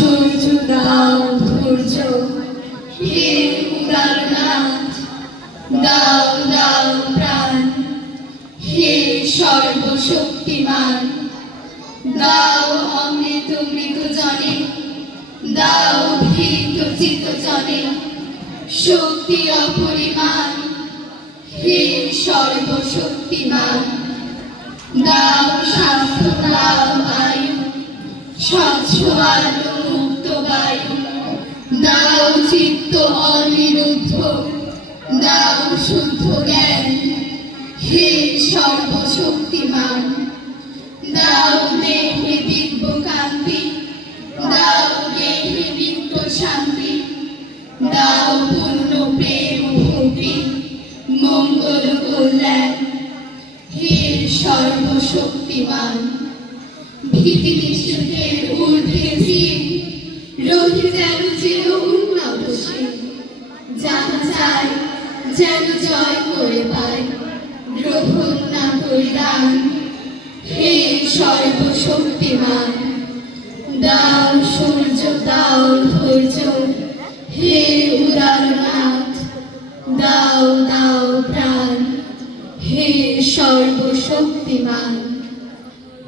সূর্য দাও ধৈর্য, হে উদারনাথ দাও দাও প্রাণ, হে সর্বশক্তিমান দাও অমৃত মৃত জনে, দাও ভীত চিত জনে শক্তি অপরিমাণ, হে সর্বশক্তিমান দাও স্বাস্থ্য দাও আয়ু, স্বচ্ছ আলো মুক্ত বায়ু, দাও চিত্ত অনিরুদ্ধ, দাও শুদ্ধ জ্ঞান, হে সর্বশক্তিমান দাও দেহে দিব্য কান্তি, দাও দেহে নিত্য শান্তি, দাও পূর্ণ প্রেম ভক্তি মঙ্গল কল্যাণ, হে সর্বশক্তিমান ভীতি নিষেধের ঊর্ধ্বে স্থির, রহি যেন চির উন্নতশীল, যাহা চাই যেন জয় করে পায়, গ্রহণ না করি দান, হে সর্বশক্তিমান দাও সূর্য দাও ধৈর্য, হে উদারনাথ দাও দাও প্রাণ, হে সর্বশক্তিমান।